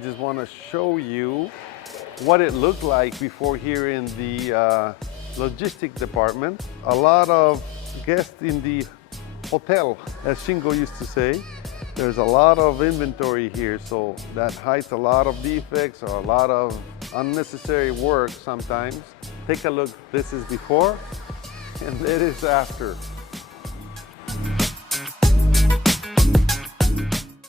just want to show you what it looked like before here in the logistic department. A lot of guests in the hotel, as Shingo used to say. There's a lot of inventory here, so that hides a lot of defects or a lot of unnecessary work sometimes. Take a look. This is before and this is after.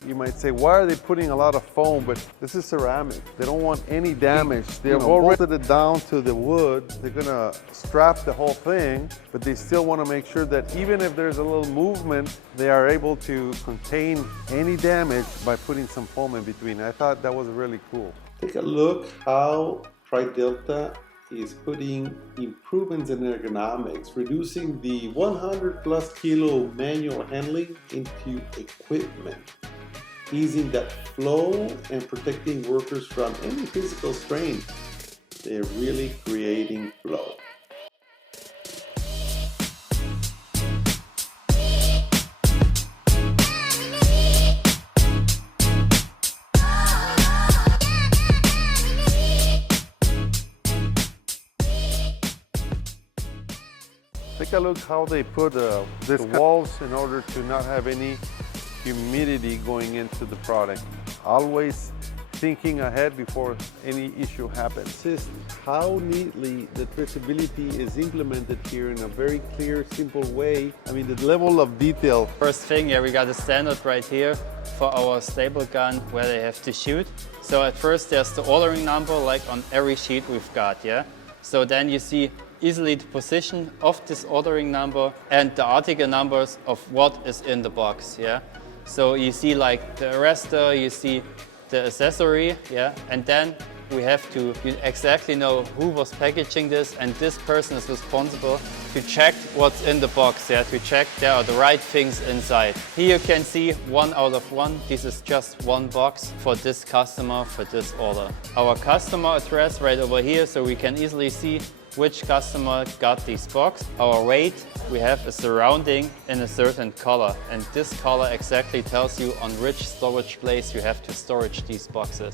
You might say, why are they putting a lot of foam? But this is ceramic. They don't want any damage. They've bolted it down to the wood. They're gonna strap the whole thing, but they still want to make sure that even if there's a little movement, they are able to contain any damage by putting some foam in between. I thought that was really cool. Take a look how TriDelta is putting improvements in ergonomics, reducing the 100+ kilo manual handling into equipment, easing that flow and protecting workers from any physical strain. They're really creating flow. Take a look how they put these walls in order to not have any humidity going into the product. Always thinking ahead before any issue happens. This is how neatly the traceability is implemented here in a very clear, simple way. I mean, the level of detail. First thing, we got a standard right here for our staple gun where they have to shoot. So at first there's the ordering number like on every sheet we've got, yeah? So then you see easily the position of this ordering number and the article numbers of what is in the box, yeah? So you see like the arrestor, you see the accessory, yeah? And then we have to exactly know who was packaging this, and this person is responsible to check what's in the box, yeah? To check there are the right things inside. Here you can see 1 out of 1. This is just one box for this customer, for this order. Our customer address right over here, so we can easily see which customer got this box. Our weight, we have a surrounding in a certain color, and this color exactly tells you on which storage place you have to storage these boxes.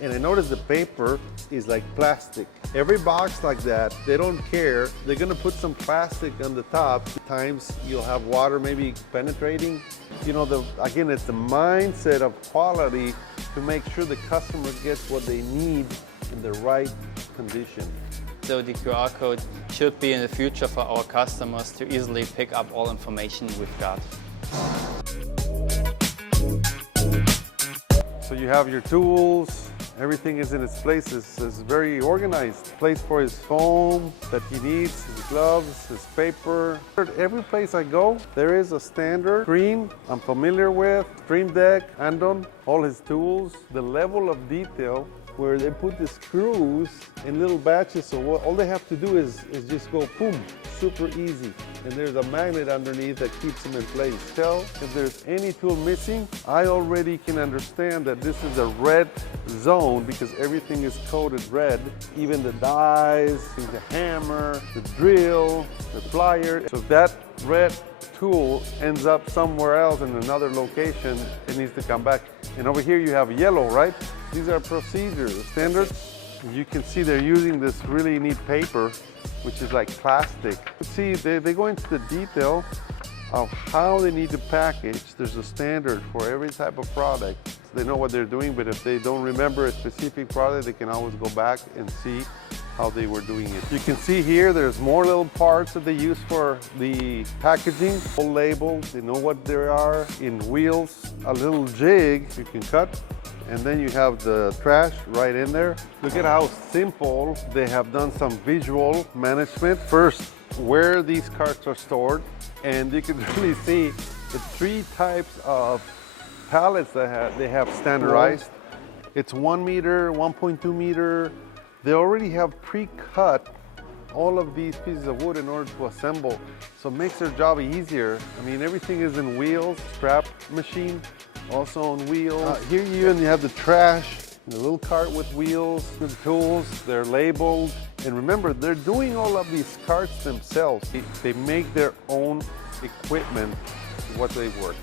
And I noticed the paper is like plastic. Every box like that, they don't care. They're gonna put some plastic on the top. Sometimes you'll have water maybe penetrating. You know, again, it's the mindset of quality to make sure the customer gets what they need in the right condition. So the QR code should be in the future for our customers to easily pick up all information we've got. So you have your tools, everything is in its place. It's very organized. Place for his foam that he needs, his gloves, his paper. Every place I go, there is a standard screen I'm familiar with, Stream Deck, Andon, all his tools. The level of detail where they put the screws in little batches, so all they have to do is just go boom, super easy. And there's a magnet underneath that keeps them in place. Tell if there's any tool missing, I already can understand that this is a red zone because everything is coded red. Even the dies, the hammer, the drill, the plier. So if that red tool ends up somewhere else in another location, it needs to come back. And over here you have yellow, right? These are procedures, standards. You can see they're using this really neat paper, which is like plastic. See, they go into the detail of how they need to package. There's a standard for every type of product. They know what they're doing, but if they don't remember a specific product, they can always go back and see how they were doing it. You can see here, there's more little parts that they use for the packaging. All labeled, they know what they are. In wheels, a little jig you can cut, and then you have the trash right in there. Look at how simple they have done some visual management. First, where these carts are stored, and you can really see the 3 types of pallets that they have standardized. It's 1 meter, 1.2 meter. They already have pre-cut all of these pieces of wood in order to assemble, so it makes their job easier. I mean, everything is in wheels, strap machine, also on wheels. Here you have the trash, the little cart with wheels, with tools, they're labeled. And remember, they're doing all of these carts themselves. They make their own equipment, what they work.